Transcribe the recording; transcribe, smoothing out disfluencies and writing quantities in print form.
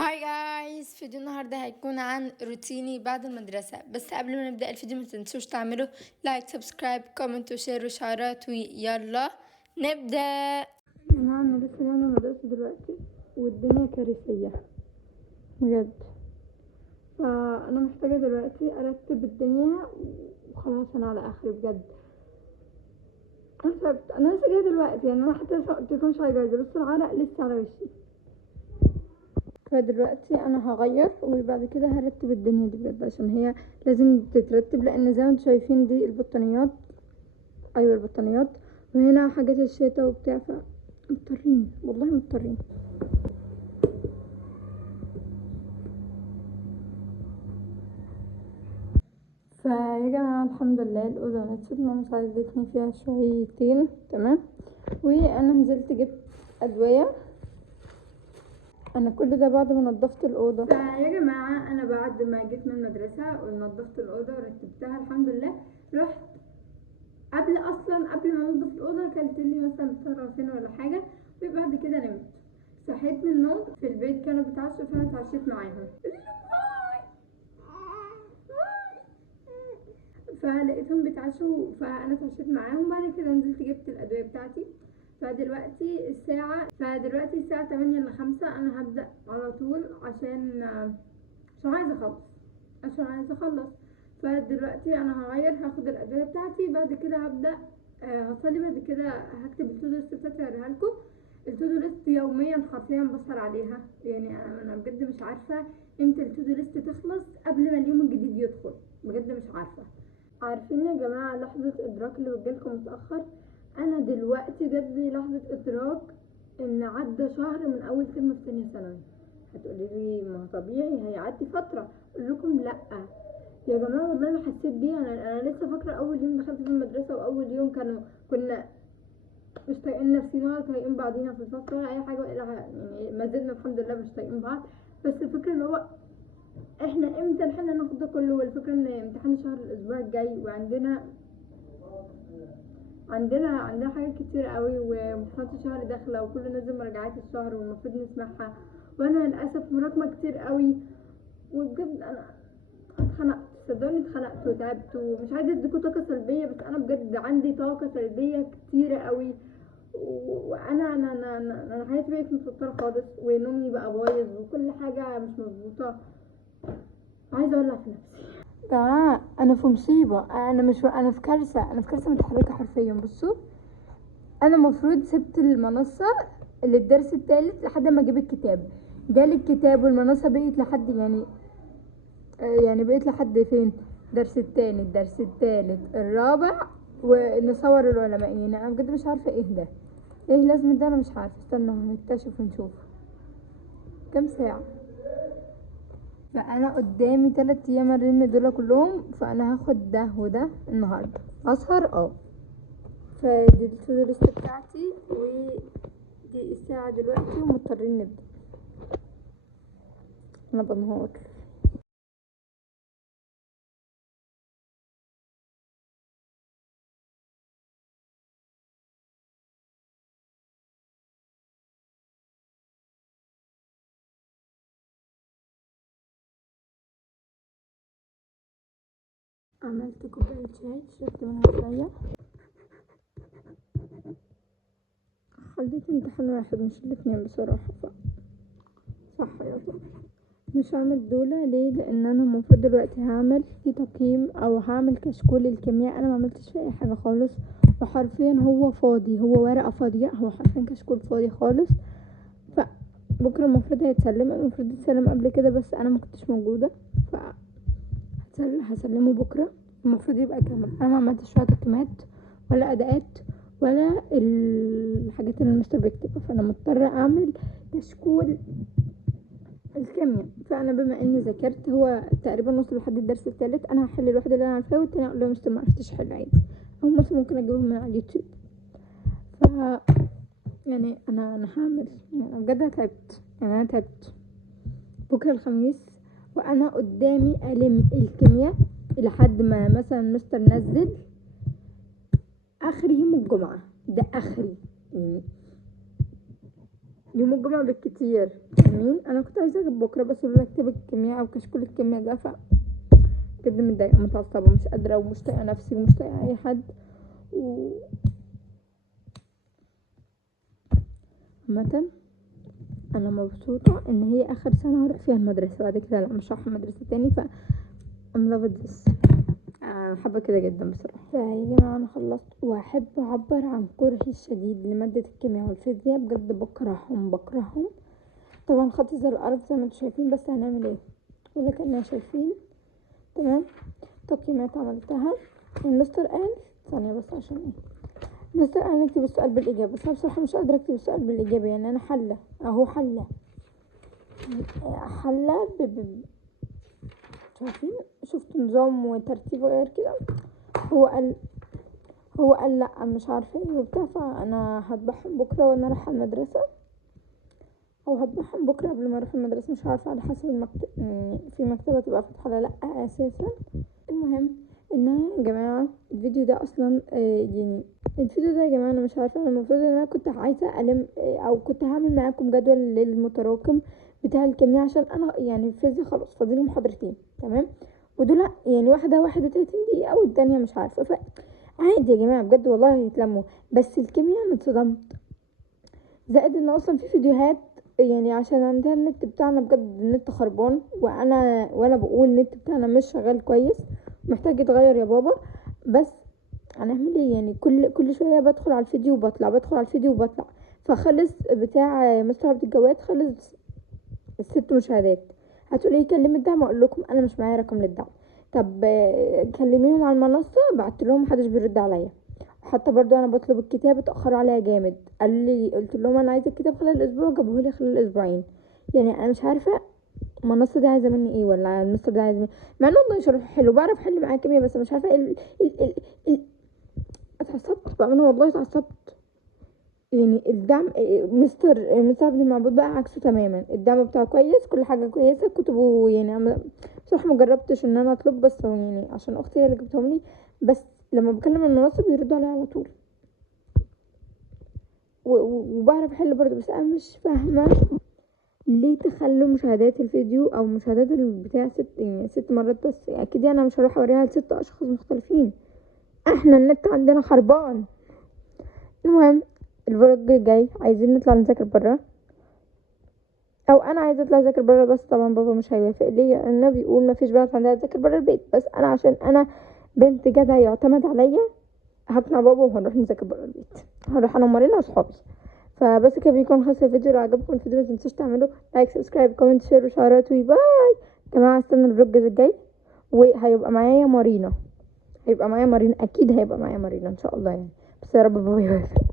هاي جايز، فيديو النهارده هيكون عن روتيني بعد المدرسة. بس قبل ما نبدأ الفيديو ما تنسوش تعملوا لايك سبسكرايب كومنت وشير وشعارات، ويلا نبدأ. انا لسه جايه من المدرسة دلوقتي والدنيا كارثية بجد، فانا محتاجة دلوقتي ارتب الدنيا وخلاص. انا على اخري بجد. انا تعبت، انا لسه جايه دلوقتي، يعني انا حتى لسه قلتلكمش هاي جايز، بس العرق لسه على وشي. فدلوقتي انا هغير وبعد كده هرتب الدنيا دي بجد، عشان هي لازم تترتب، لان زي ما انتم شايفين دي البطانيات. ايوه البطانيات، وهنا حاجات الشتا وبتاع، مضطرين والله مضطرين. فيا جماعة الحمد لله الأوضة نزلت، ماما ساعدتني فيها شويتين تمام، وانا نزلت جبت أدوية. انا كل ده بعد ما نضفت الاوضه. فيا جماعه انا بعد ما جيت من المدرسه ونضفت الاوضه ورتبتها الحمد لله، رحت قبل ما انضف الاوضه اكلت لي مثلا طرفين ولا حاجه، وبعد كده نمت. صحيت من النوم في البيت كانوا بيتعشوا، فانا اتعشيت معاهم. فلقيتهم بيتعشوا فانا اتعشيت معاهم. بعد كده نزلت جبت الادويه بتاعتي. فدلوقتي الساعه 8 ل5 انا هبدا على طول، عشان عايزه اخلص. فدلوقتي انا هغير، هاخد الادويه بتاعتي، بعد كده هبدا هصلي، بعد كده هكتب التودو ليست بتاعتي هوريها لكم. التودو ليست يوميا حرفيا بسهر عليها، يعني انا بجد مش عارفه امتى التودو ليست تخلص قبل ما اليوم الجديد يدخل، بجد مش عارفه. عارفين يا جماعه لحظه ادراك اللي بتجيلكم متاخر؟ انا دلوقتي جاتلي لحظه ادراك ان عدى شهر من اول ترم في تانية ثانوي. هتقولي لي ما طبيعي هيعدي فتره، اقول لكم لا يا جماعه والله ما حسيت بيه. انا لسه فاكره اول يوم دخلت في المدرسه، واول يوم كنا مش طايقين نفسينا ولا طايقين بعضينا في الفصل ولا اي حاجه، يعني ما زلنا الحمد لله مش طايقين بعض. بس الفكره اللي هو احنا امتى لحقنا ناخد ده كله، والفكره ان امتحان الشهر الاسبوع الجاي، وعندنا عندنا حاجات كتير قوي، وامتحانات الشهر داخله، وكل نازل مراجعات الشهر والمفروض نسمعها، وانا للاسف مراكمه كتير قوي. وبجد انا اتخنقت، صدقوني اتخنقت وتعبت، ومش عايزه اديكوا طاقه سلبيه، بس انا بجد عندي طاقه سلبيه كتيره قوي. وانا انا انا انا, أنا حياتي بقت متوتره خالص، ونومي بقى بايظ، وكل حاجه مش مظبوطه. عايزه اولع في نفسي. انا في مصيبه، انا في كارثه، متحركه حرفيا. بصوا انا المفروض سبت المنصه للدرس الثالث لحد ما اجيب الكتاب. جالي الكتاب والمنصه بقيت لحد يعني بقيت لحد فين؟ الدرس التاني، الدرس التالت، الرابع، ونصور العلماء. يعني انا بجد مش عارفه ايه ده، ايه لازم ده، انا مش عارفه. استنى هنكتشف ونشوف كام ساعه. فانا قدامي 3 ايام الرن دول كلهم، فانا هاخد ده وده النهارده اسهر. فدي التودو ليست بتاعتي، ودي الساعه دلوقتي، ومضطرين نبدا. انا بنهار. عملت كوبايه شاي، شربت منها شويه. خليت امتحان واحد مش الاتنين بصراحة، صح يا صح. مش هعمل دولة ليه؟ لان انا المفروض دلوقتي هعمل في تقييم او هعمل كشكول الكيمياء. انا ما عملتش فيه اي حاجة خالص، وحرفيا هو فاضي، هو ورقة فاضية، هو حرفيا كشكول فاضي خالص. فبكرة المفروض هيتسلم، المفروض يتسلم قبل كده بس انا ما كنتش موجودة، ف هسلمه بكرة. المفروض يبقى كامل. انا ما عملتش فيها تقييمات ولا اداءات ولا الحاجات اللي المستر بيكتبها، فانا مضطرة اعمل كشكول الكيمياء. فانا بما اني ذاكرت، هو تقريبا وصل لحد الدرس الثالث، انا هحل الواحد اللي انا عارفاه، والتاني اقول له يا مستر ما عرفتش احل عادي، او مثلا ممكن اجيبهم من على اليوتيوب. ف يعني انا هعمل، يعني انا بجد تعبت، يعني انا تعبت. بكره الخميس وانا قدامي الم الكيمياء لحد ما مثلا مستر نزل اخر يوم الجمعه، ده اخري يعني. يوم الجمعة بالكتير. امين. انا كنت عايزة اجيب بكرة بس لولا كتاب الكيمياء او كشكول الكيمياء ده بجد متضايقة متعصبة ومش قادرة ومش طايقة نفسي ومش طايقة اي حد عامة انا مبسوطة ان هي اخر سنة هروح فيها المدرسة، بعد كده لا مش هروح المدرسة تاني. ف I'm loving this. انا حابة كده جدا بصراحة. فيا جماعة انا خلصت واحب اعبر عن كرهي الشديد لمادة الكيمياء والفيزياء، بجد بكرههم. طبعا خطي زي القرف زي ما انتوا شايفين، بس هنعمل ايه ولا كأننا شايفين. تمام. تقييمات عملتها. المستر قال ثانية بس عشان ايه، المستر قال نكتب السؤال بالإجابة، بس انا بصراحة مش قادرة اكتب السؤال بالإجابة. يعني انا حلة اهو، حلة شايفين، شفت نظام وترتيب غير كده. هو قال لا مش عارفه ايه وبتاع، فانا هذبحهم بكره وانا رايحه المدرسه، او هذبحهم بكره قبل ما اروح المدرسه، مش عارفه على حسب المكتب، في مكتبه تبقى فاتحه ولا لا اساسا. المهم ان يا جماعه الفيديو ده اصلا يعني الفيديو ده يا جماعه انا مش عارفه، انا المفروض ان انا كنت عايزه الم او كنت هعمل معاكم جدول للمتراكم بتاع الكيمياء، عشان انا يعني الفيزياء خلاص فاضلي محاضرتين. تمام. ودول يعني واحده 31 دقيقه والتانية مش عارفه، عادي يا جماعه بجد والله هيتلموا. بس الكيمياء انا اتصدمت، زائد ان اصلا في فيديوهات، يعني عشان عندها النت بتاعنا بجد النت خربان، وانا بقول النت بتاعنا مش شغال كويس محتاج يتغير يا بابا. بس هنعمل ايه يعني، كل شويه بدخل على الفيديو وبطلع، بدخل على الفيديو وبطلع. فخلص بتاع مستر عبد الجواد خلص 6 مشاهدات. هتقولي ايه كلمي الدعم، اقول لكم انا مش معايا رقم للدعم. طب كلميهم على المنصه، بعت لهم محدش بيرد عليا. حتى برضو انا بطلب الكتاب اتاخروا عليا جامد، قلت لهم انا عايزه الكتاب خلال الاسبوع، جابوه لي خلال اسبوعين. يعني انا مش عارفه المنصه دي عايزه مني ايه، ولا المستر ده عايز مني، مع انه والله شرح حلو بعرف احل معاه كيمياء، بس مش عارفه ايه ال اتعصبت بقى انا والله اتعصبت. يعني الدعم مستر عبد المعبود بقى عكسه تماما، الدعم بتاعه كويس كل حاجه كويسه، كتبه يعني بصراحه ما جربتش ان انا اطلب، بس يعني عشان اختي هي اللي جبتهم لي. بس لما بكلم المنصه بيردوا عليا على طول، وبعرف احل برضه. بس انا مش فاهمه ليه تخلوا مشاهدات الفيديو او مشاهدات البتاع 6 مرات بس. يعني اكيد انا مش هروح اوريها ل6 اشخاص مختلفين، احنا النت عندنا خربان. المهم الفلوج الجاي عايزين نطلع نذاكر برا، او انا عايزه اطلع اذاكر برا، بس طبعا بابا مش هيوافق لي لانه بيقول ما فيش بنات عندها تذاكر برا البيت. بس انا عشان انا بنت جدع يعتمد عليا هقنع بابا وهنروح نذاكر برا البيت، هنروح انا ومارينا واصحابي. فبس كده بيكون خلص الفيديو. لو عجبكم الفيديو متنسوش تعملوا لايك سبسكرايب كومنت شير وشعارات وباي يا جماعه. استنى الفلوج الجاي وهيبقى معايا مارينا، اكيد هيبقى معايا مارينا ان شاء الله يعني، بس يا رب بابا يوافق.